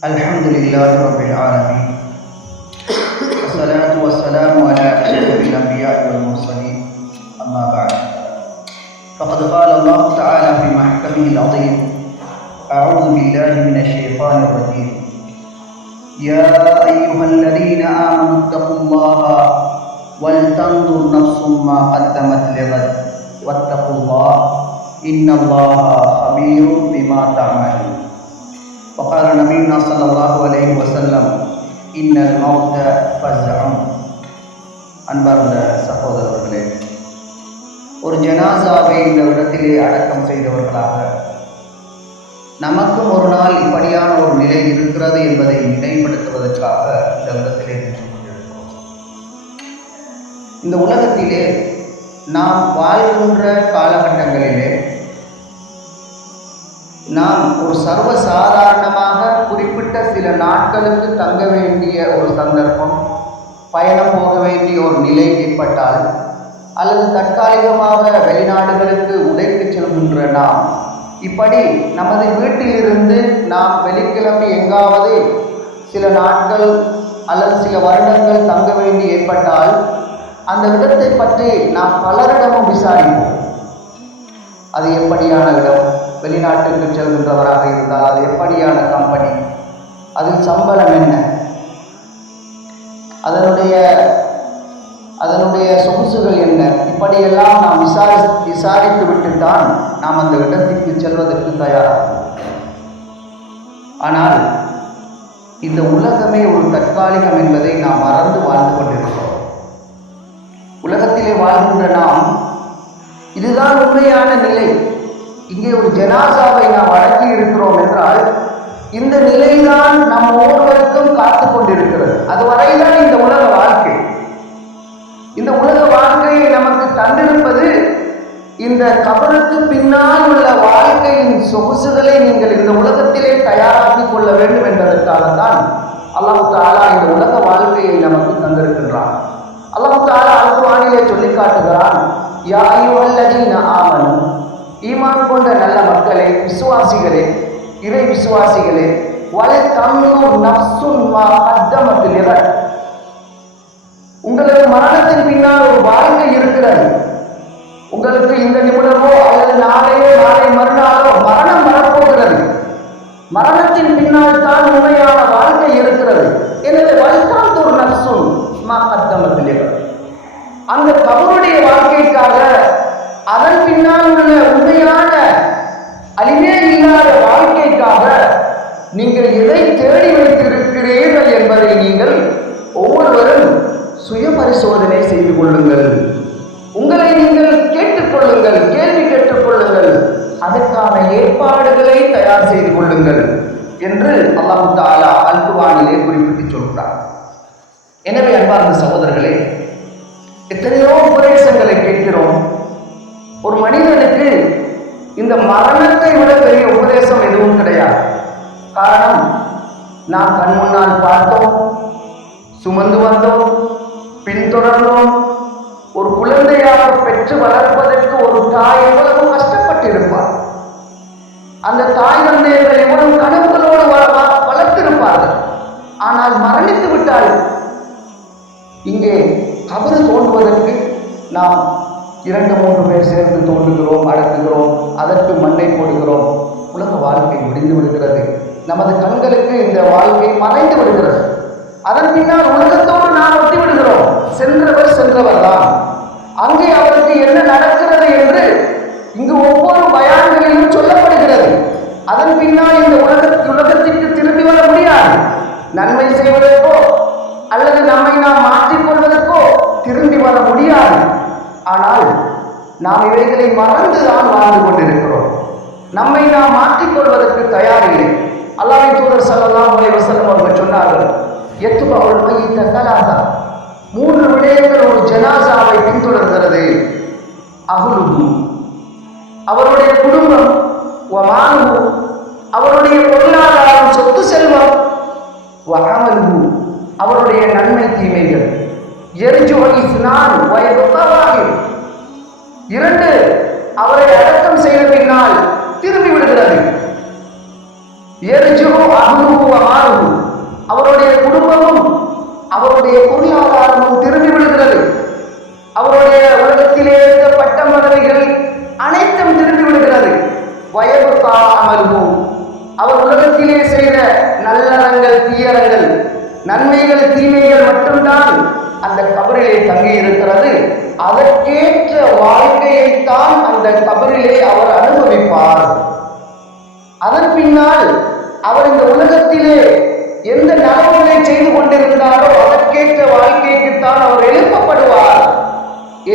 الحمد لله رب العالمين. والصلاة والسلام على أشرف الأنبياء والمرسلين. أما بعد. فقد قال الله تعالى في محكمه العظيم أعوذ بالله من الشيطان الرجيم. يا أيها الذين آمنوا اتقوا الله ولتنظر نفس ما قدمت لغد واتقوا الله إن الله خبير بما تعملون. وقال نبينا صلى الله عليه وسلم إن الموت فزع அன்பார்ந்த சகோதரர்களே ஒரு ஜனாசாவை இந்த இடத்திலே அடக்கம் செய்தவர்களாக நமக்கும் ஒரு நாள் இப்படியான ஒரு நிலை இருக்கிறது என்பதை நினைவுபடுத்துவதற்காக இந்த இடத்திலே நின்று கொண்டிருக்கிறோம் இந்த உலகத்திலே நாம் வாழ்கின்ற காலகட்டங்களிலே நாம் ஒரு சர்வ சாதாரணமாக குறிப்பிட்ட சில நாட்களுக்கு தங்க வேண்டிய ஒரு சந்தர்ப்பம் பயணம் போக வேண்டிய ஒரு நிலை ஏற்பட்டால் அல்லது தற்காலிகமாக வெளிநாடுகளுக்கு உடைத்து செல்கின்ற நாம் இப்படி நமது வீட்டிலிருந்து நாம் வெளிக்கிழமை எங்காவது சில நாட்கள் அல்லது சில வருடங்கள் தங்க வேண்டி ஏற்பட்டால் அந்த இடத்தை பற்றி நாம் பலரிடமும் விசாரிப்போம். அது எப்படியான இடம்? வெளிநாட்டுக்கு செல்கின்றவராக இருந்தால் அது எப்படியான கம்பெனி அதில் சம்பளம் என்ன? அதனுடைய அதனுடைய சொகுசுகள் என்ன? இப்படியெல்லாம் நாம் விசாரி விசாரித்து விட்டுத்தான் நாம் அந்த இடத்திற்கு செல்வதற்கு தயாராகும் ஆனால் இந்த உலகமே ஒரு தற்காலிகம் என்பதை நாம் மறந்து வாழ்ந்து கொண்டிருக்கிறோம். உலகத்திலே வாழ்கின்ற நாம் இதுதான் உண்மையான நிலை. இங்கே ஒரு ஜனாசாவை நாம் அடக்கி இருக்கிறோம் என்றால் இந்த நிலைதான் நம் ஒவ்வொருவருக்கும் காத்து கொண்டிருக்கிறது. அதுவரைதான் இந்த உலக வாழ்க்கை. இந்த உலக வாழ்க்கையை நமக்கு தந்திருப்பது இந்த கபருக்கு பின்னால் உள்ள வாழ்க்கையின் சொகுசுகளை நீங்கள் இந்த உலகத்திலே தயாராக்கிக் கொள்ள வேண்டும் என்பதற்காகத்தான் அல்லாஹு தாலா இந்த உலக வாழ்க்கையை நமக்கு தந்திருக்கின்றான். அல்லாஹு தாலா அல்குவானிலே சொல்லி காட்டுகிறான் யாயுவல்லதீன ஐயுவல்லதீன ஈமான் கொண்ட நல்ல மக்களே விசுவாசிகளே இறை விசுவாசிகளே வலை தன்னூர் நப்சுன் மா அத்தமத்தில் இவர் உங்களுக்கு மரணத்தின் பின்னால் ஒரு வாழ்க்கை இருக்கிறது. உங்களுக்கு இந்த நிமிடமோ அல்லது நாளையோ நாளை மறுநாளோ மரணம் வரப்போகிறது. மரணத்தின் பின்னால் தான் ஏற்பாடுகளை தயார் செய்து கொள்ளுங்கள் என்று அல்லாஹு தாலா அல்குவானிலே குறிப்பிட்டு சொல்கிறார். எனவே அன்பார்ந்த சகோதரர்களே எத்தனையோ உபதேசங்களை கேட்கிறோம். ஒரு மனிதனுக்கு இந்த மரணத்தை விட பெரிய உபதேசம் எதுவும் கிடையாது. காரணம் நாம் கண் முன்னால் பார்த்தோம் சுமந்து வந்தோம் பின்தொடர்ந்தோம். ஒரு குழந்தையாக பெற்று வளர்ப்பதற்கு ஒரு தாய் எவ்வளவு அந்த தாய் தந்தையர்கள் எவ்வளவு கனவுகளோடு வளர்த்திருப்பார்கள். ஆனால் மரணித்து விட்டால் இங்கே கபறு தோன்றுவதற்கு நாம் இரண்டு மூன்று பேர் சேர்ந்து தோன்றுகிறோம் அடக்குகிறோம் அதற்கு மண்ணை போடுகிறோம். உலக வாழ்க்கை முடிந்து விடுகிறது. நமது கண்களுக்கு இந்த வாழ்க்கை மறைந்து விடுகிறது. அதன் பின்னால் உலகத்தோடு நாம் ஒட்டி விடுகிறோம். சென்றவர் சென்றவர் தான் சொல்லப்படுகிறது. அதன் பின்னால் இந்த உலக உலகத்திற்கு திரும்பி வர முடியாது. நன்மை செய்வதற்கோ அல்லது நம்மை நாம் மாற்றிக்கொள்வதற்கோ திரும்பி வர முடியாது. ஆனால் நாம் இவைகளை மறந்து தான் வாழ்ந்து கொண்டிருக்கிறோம். நம்மை நாம் மாற்றிக்கொள்வதற்கு தயாரில்லை. அல்லாஹ் தூதர் சல்லாம் அலைஹி அவர்கள் சொன்னார்கள் எத்து அவள் மையித்த கலாசா மூன்று விடயங்கள் ஒரு ஜனாசாவை பின்தொடர்கிறது. அகுலுகு அவருடைய குடும்பம் இரண்டு அவரை அடக்கம் செய்த பின்னால் திரும்பி விடுகிறது. அவருடைய குடும்பமும் அவருடைய பொருளாதாரமும் திரும்பி விடுகிறது. அவருடைய உலகத்திலே இருந்த பட்டம் பதவிகள் அனைத்தும் திரும்பி விடுகிறது. வயது அமல்வும் அவர் உலகத்திலே செய்த நல்லறங்கள் தீயறங்கள் நன்மைகள் தீமைகள் மட்டும்தான் அந்த கபரிலே தங்கி இருக்கிறது. அதற்கேற்ற வாழ்க்கையைத்தான் அந்த கபரிலே அவர் அனுபவிப்பார். அதன் பின்னால் அவர் இந்த உலகத்திலே எந்த நலவுகளை செய்து கொண்டிருந்தாரோ அதற்கேற்ற வாழ்க்கைக்குத்தான் அவர் எழுப்பப்படுவார்.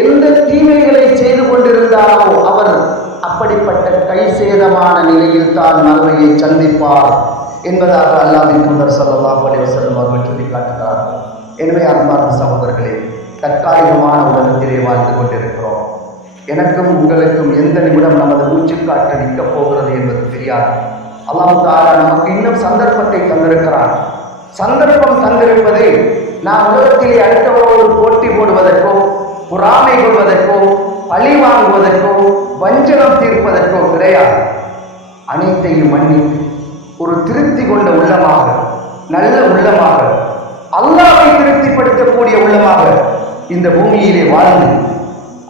எந்த தீமைகளை செய்து கொண்டிருந்தாரோ அவர் அப்படிப்பட்ட கை சேதமான நிலையில் தான் நன்மையை சந்திப்பார் என்பதாக அல்லாஹின் முன்னர் சொல்லலாம் அலைஹி வஸல்லம் அவர்கள் சொல்லி எனவே அன்பார்ந்த சகோதரர்களே தற்காலிகமான உலகத்திலே வாழ்ந்து கொண்டிருக்கிறோம். எனக்கும் உங்களுக்கும் எந்த நிமிடம் நமது மூச்சுக்காற்று நிற்கப் போகிறது என்பது தெரியாது. அல்லாஹ் நமக்கு இன்னும் சந்தர்ப்பத்தை தந்திருக்கிறான். சந்தர்ப்பம் தந்திருப்பது நாம் உலகத்திலே அடுத்தவரோடு போட்டி போடுவதற்கோ பொறாமை கொள்வதற்கோ பழி வாங்குவதற்கோ வஞ்சனம் தீர்ப்பதற்கோ கிடையாது. அனைத்தையும் மன்னித்து ஒரு திருப்தி கொண்ட உள்ளமாக நல்ல உள்ளமாக அல்லாவை திருப்திப்படுத்தக்கூடிய உள்ளமாக இந்த பூமியிலே வாழ்ந்து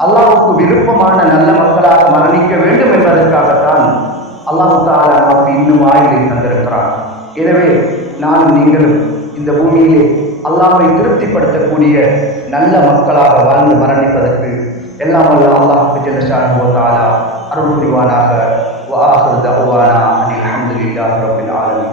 அல்லாவுக்கு விருப்பமான நல்ல மக்களாக மரணிக்க வேண்டும் என்பதற்காகத்தான் அல்லாஹ் தாலா நமக்கு இன்னும் ஆயுளை தந்திருக்கிறார் எனவே நானும் நீங்களும் இந்த பூமியிலே அல்லாஹ்வை திருப்திப்படுத்தக்கூடிய நல்ல மக்களாக வாழ்ந்து மரணிப்பதற்கு எல்லாம் வல்ல அல்லாஹ் ஜல்லஷானு தாலா அருள் புரிவானாக. வாஹர் தகுவானா அனில் அல்ஹம்துலில்லாஹி ரப்பில் ஆலமீன்.